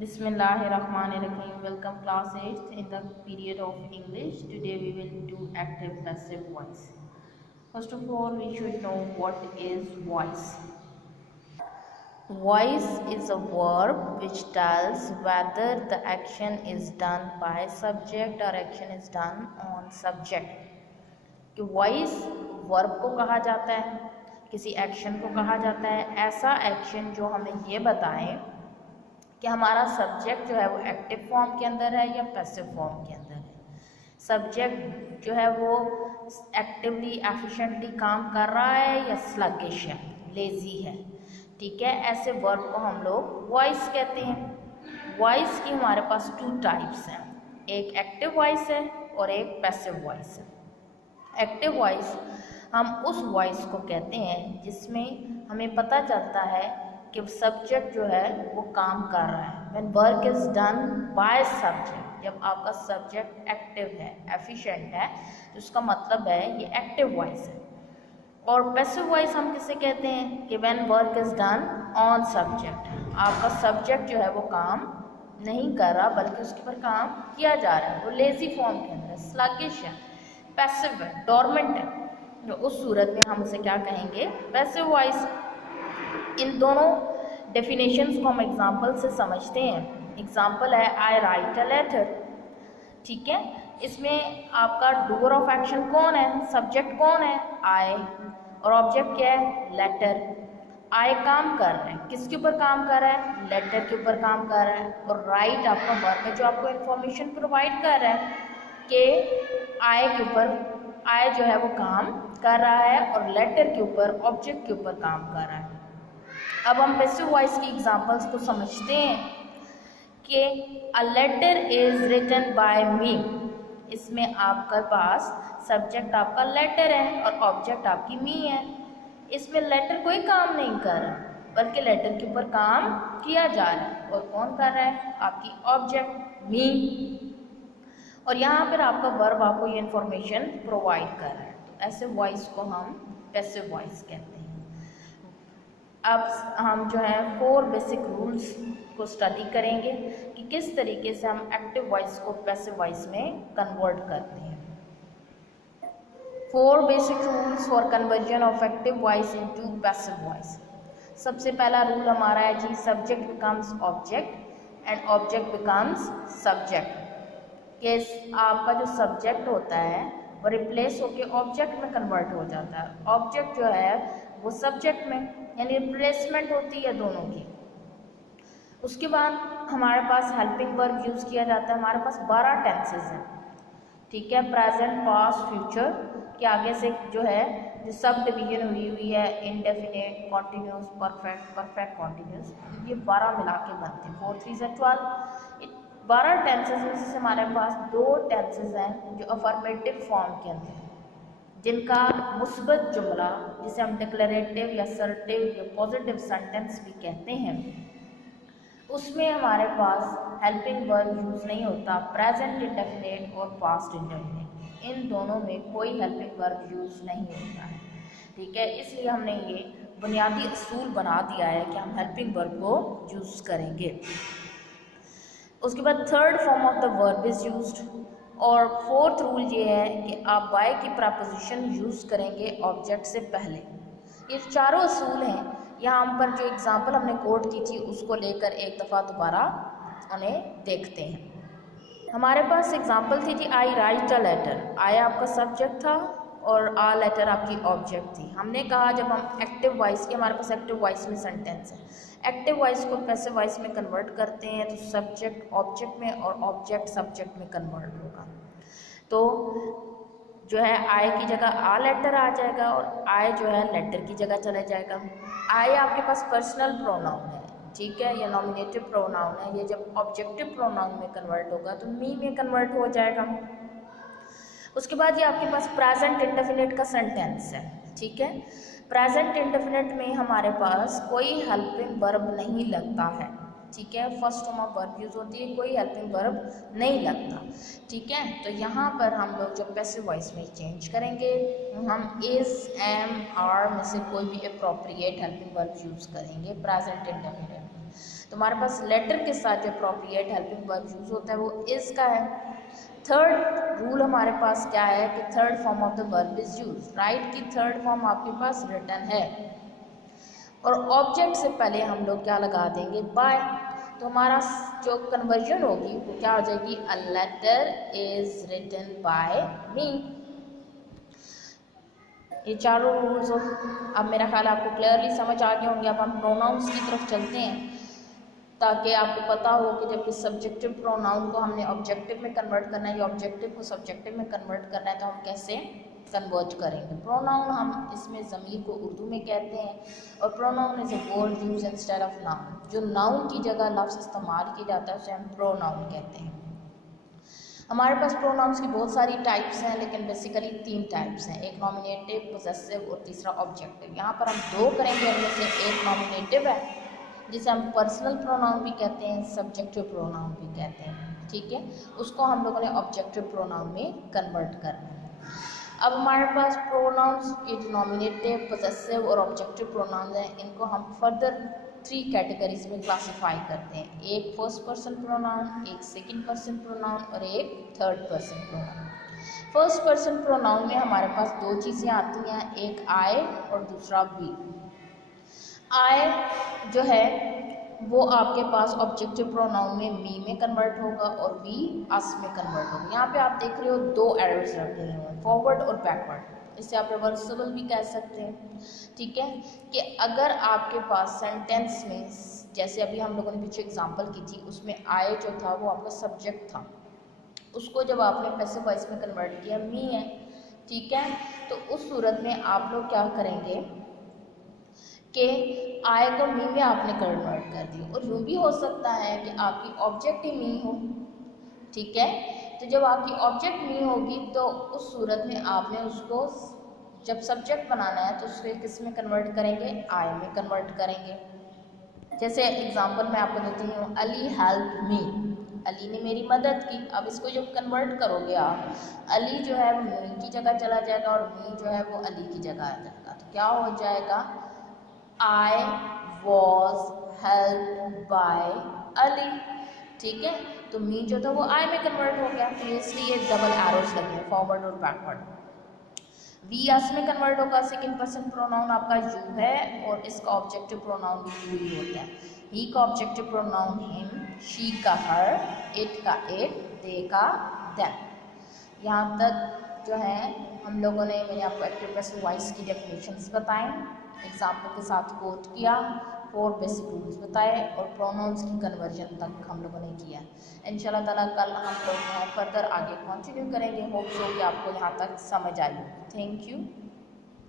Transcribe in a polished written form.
Bismillahirrahmanirrahim. Welcome class 8th in the period of English. Today we will do active passive voice. First of all, we should know what is voice. Voice is a verb which tells whether the action is done by subject or action is done on subject. कि voice verb को कहा जाता है, किसी action को कहा जाता है, ऐसा action जो हमें ये बताए कि हमारा सब्जेक्ट जो है वो एक्टिव फॉर्म के अंदर है या पैसिव फॉर्म के अंदर है। सब्जेक्ट जो है वो एक्टिवली एफिशिएंटली काम कर रहा है या स्लगिश है, लेजी है। ठीक है, ऐसे वर्ब को हम लोग वॉइस कहते हैं। वॉइस की हमारे पास 2 टाइप्स हैं, एक एक्टिव वॉइस है और एक पैसिव वॉइस है। एक्टिव वॉइस हम उस वॉइस को कहते हैं जिसमें हमें पता चलता है कि सब्जेक्ट जो है वो काम कर रहा है। When work is done by subject, जब आपका सब्जेक्ट एक्टिव है, एफिशिएंट है, तो उसका मतलब है ये एक्टिव वॉइस है। और पैसिव वॉइस हम किसे कहते हैं कि when work is done on subject, आपका सब्जेक्ट जो है वो काम नहीं कर रहा बल्कि उसके ऊपर काम किया जा रहा है, वो लेजी फॉर्म के अंदर स्लगिश है, पैसिव है, डोरमेंट है। तो उस सूरत में हम उसे क्या कहेंगे, पैसिव वॉइस। इन दोनों डेफिनेशंस को हम एग्जाम्पल से समझते हैं। एग्जाम्पल है आई राइट अ लेटर। ठीक है, इसमें आपका डूअर ऑफ एक्शन कौन है, सब्जेक्ट कौन है, आई, और ऑब्जेक्ट क्या है, लेटर। आई काम कर रहे हैं, किसके ऊपर काम कर रहा है, लेटर के ऊपर काम कर रहा है। और राइट आपका वर्ब है जो आपको इंफॉर्मेशन प्रोवाइड कर रहा है कि आई के ऊपर, आई जो है वो काम कर रहा है और लेटर के ऊपर, ऑब्जेक्ट के ऊपर काम कर रहा है। अब हम पैसिव वॉइस की एग्जांपल्स को समझते हैं कि a letter is written by me. इसमें आपके पास सब्जेक्ट आपका लेटर है और ऑब्जेक्ट आपकी मी है। इसमें लेटर कोई काम नहीं कर रहा बल्कि लेटर के ऊपर काम किया जा रहा है, और कौन कर रहा है, आपकी ऑब्जेक्ट मी। और यहाँ पर आपका वर्ब आपको ये इंफॉर्मेशन प्रोवाइड कर रहा है। तो ऐसे वॉइस को हम पैसिव वॉइस कहते हैं। अब हम जो है 4 बेसिक रूल्स को स्टडी करेंगे कि किस तरीके से हम एक्टिव वॉइस को पैसिव वॉइस में कन्वर्ट करते हैं। 4 basic rules for conversion of active voice into passive voice. सबसे पहला रूल हमारा है जी, subject becomes object and object becomes subject. कि आपका जो सब्जेक्ट होता है वो रिप्लेस होके ऑब्जेक्ट में कन्वर्ट हो जाता है, ऑब्जेक्ट जो है वो सब्जेक्ट में, यानी रिप्लेसमेंट होती है दोनों की। उसके बाद हमारे पास हेल्पिंग वर्ब यूज़ किया जाता है। हमारे पास 12 टेंसेस हैं। ठीक है, प्रेजेंट, पास्ट, फ्यूचर के आगे से जो है जो सब डिवीजन हुई है, indefinite, continuous, perfect, perfect continuous, ये 12 मिला के बनते हैं। 4 3 12। 12 टेंसेस में से हमारे पास 2 टेंसेस हैं जो अफर्मेटिव फॉर्म के अंदर हैं, जिनका मुस्बत जुमला, जिसे हम डिक्लेरेटिव या असर्टिव या पॉजिटिव सेंटेंस भी कहते हैं, उसमें हमारे पास हेल्पिंग वर्ब यूज़ नहीं होता। प्रेजेंट इंडेफिनिट और पास्ट इंडेफिनिट, इन दोनों में कोई हेल्पिंग वर्ब यूज़ नहीं होता है। ठीक है, इसलिए हमने ये बुनियादी असूल बना दिया है कि हम हेल्पिंग वर्ब को यूज़ करेंगे। उसके बाद third form of the verb is used. और 4th रूल ये है कि आप बाय की प्रपोजिशन यूज़ करेंगे ऑब्जेक्ट से पहले। ये चारों असूल हैं। यहाँ पर जो एग्जांपल हमने कोट की थी उसको लेकर एक दफ़ा दोबारा उन्हें देखते हैं। हमारे पास एग्जांपल थी जी, आई राइट अ लेटर। आई आपका सब्जेक्ट था और आ लेटर आपकी ऑब्जेक्ट थी। हमने कहा जब हम एक्टिव वॉइस की, हमारे पास एक्टिव वॉइस में सेंटेंस है, एक्टिव वॉइस को पैसिव वॉइस में कन्वर्ट करते हैं तो सब्जेक्ट ऑब्जेक्ट में और ऑब्जेक्ट सब्जेक्ट में कन्वर्ट होगा। तो जो है आई की जगह आ लेटर आ जाएगा और आई जो है लेटर की जगह चला जाएगा। आई आपके पास पर्सनल प्रोनाउन है, ठीक है, या नॉमिनेटिव प्रोनाउन है। ये जब ऑब्जेक्टिव प्रोनाउन में कन्वर्ट होगा तो मी में कन्वर्ट हो जाएगा। उसके बाद ये आपके पास प्रेजेंट इंडेफिनिट का सेंटेंस है। ठीक है, प्रेजेंट इंडेफिनिट में हमारे पास कोई हेल्पिंग वर्ब नहीं लगता है। ठीक है, first form of verb use होती है, कोई हेल्पिंग वर्ब नहीं लगता। ठीक है, तो यहाँ पर हम लोग जब पैसिव वॉइस में चेंज करेंगे, हम इज़, एम, आर में से कोई भी अप्रोप्रिएट हेल्पिंग वर्ब यूज़ करेंगे प्रेजेंट इंडेफिनिट में। तो हमारे पास लेटर के साथ जो अप्रोप्रिएट हेल्पिंग वर्ब यूज़ होता है वो इज़ का है। थर्ड रूल हमारे पास क्या है कि third form of the verb is use. Right की थर्ड फॉर्म आपके पास रिटन है और ऑब्जेक्ट से पहले हम लोग क्या लगा देंगे बाय। तो हमारा जो कन्वर्जन होगी वो क्या हो जाएगी, a letter is written by me. ये चारों रूल्स अब मेरा ख्याल आपको क्लियरली समझ आ गए होंगे। अब हम प्रोनाउंस की तरफ चलते हैं ताकि आपको पता हो कि जब इस सब्जेक्टिव प्रोनाउन को हमने ऑब्जेक्टिव में कन्वर्ट करना है या ऑब्जेक्टिव को सब्जेक्टिव में कन्वर्ट करना है तो हम कैसे कन्वर्ट करेंगे। प्रोनाउन हम इसमें ज़मीर को उर्दू में कहते हैं और pronoun is a word use instead of noun. जो नाउन की जगह लफ्ज़ इस्तेमाल किया जाता है उसे हम प्रोनाउन कहते हैं। हमारे पास प्रोनाउंस की बहुत सारी टाइप्स हैं लेकिन बेसिकली 3 टाइप्स हैं, एक नॉमिनेटिव, पोजेसिव और तीसरा ऑब्जेक्टिव। यहाँ पर हम 2 करेंगे, उनमें से एक नॉमिनेटिव है जिसे हम पर्सनल प्रोनाउन भी कहते हैं, सब्जेक्टिव प्रोनाउन भी कहते हैं, ठीक है। उसको हम लोगों ने ऑब्जेक्टिव प्रोनाउन में कन्वर्ट करना है। अब हमारे पास प्रोनाउंस ये जो नॉमिनेटिव, पोजेसिव और ऑब्जेक्टिव प्रोनाउंस हैं इनको हम फर्दर 3 कैटेगरीज में क्लासीफाई करते हैं, एक फर्स्ट पर्सन प्रोनाउन, एक सेकंड पर्सन प्रोनाउन और एक third person pronoun. First person pronoun में हमारे पास 2 चीज़ें आती हैं, एक आई और दूसरा वी। आई जो है वो आपके पास ऑब्जेक्टिव प्रोनाउन में मी में कन्वर्ट होगा और वी अस में कन्वर्ट होगा। यहाँ पे आप देख रहे हो 2 एरर्स रखे हुए हैं, फॉरवर्ड और बैकवर्ड। इसे आप रिवर्सिबल भी कह सकते हैं, ठीक है। कि अगर आपके पास सेंटेंस में जैसे अभी हम लोगों ने पीछे एग्जांपल की थी उसमें आई जो था वो आपका सब्जेक्ट था, उसको जब आपने पैसिव वॉइस में कन्वर्ट किया मी है, ठीक है। तो उस सूरत में आप लोग क्या करेंगे कि आई को मी में आपने कन्वर्ट कर दी। और यूँ भी हो सकता है कि आपकी ऑब्जेक्ट ही मी हो, ठीक है। तो जब आपकी ऑब्जेक्ट मी होगी तो उस सूरत में आपने उसको जब सब्जेक्ट बनाना है तो उसको किस में कन्वर्ट करेंगे, आई में कन्वर्ट करेंगे। जैसे एग्जांपल मैं आपको देती हूँ, अली हेल्प मी, अली ने मेरी मदद की। अब इसको जब कन्वर्ट करोगे आप, अली जो है वो मी की जगह चला जाएगा और मी जो है वो अली की जगह आ जाएगा। तो क्या हो जाएगा, I was helped by Ali, ठीक है। तो मी जो था वो आई में कन्वर्ट हो गया, तो इसलिए डबल एरोस लगे हैं, फॉरवर्ड और बैकवर्ड। वी अस में कन्वर्ट होगा, सेकंड पर्सन प्रोनाउन आपका यू है और इसका ऑब्जेक्टिव प्रोनाउन भी यू ही होता है। ही का ऑब्जेक्टिव प्रोनाउन हिम, शी का हर, इट का इट, दे का देम। यहाँ तक जो है हम लोगों ने, मैंने आपको एक्टिव पैसिव वॉइस की डेफिनेशंस बताएं, एग्जाम्पल के साथ कोट किया, 4 बेसिक रूल्स बताए और प्रोनाउंस की कन्वर्जन तक हम लोगों ने किया। इंशाल्लाह ताला कल हम लोग फर्दर आगे कंटिन्यू करेंगे। होप सो कि आपको यहाँ तक समझ आई। Thank you.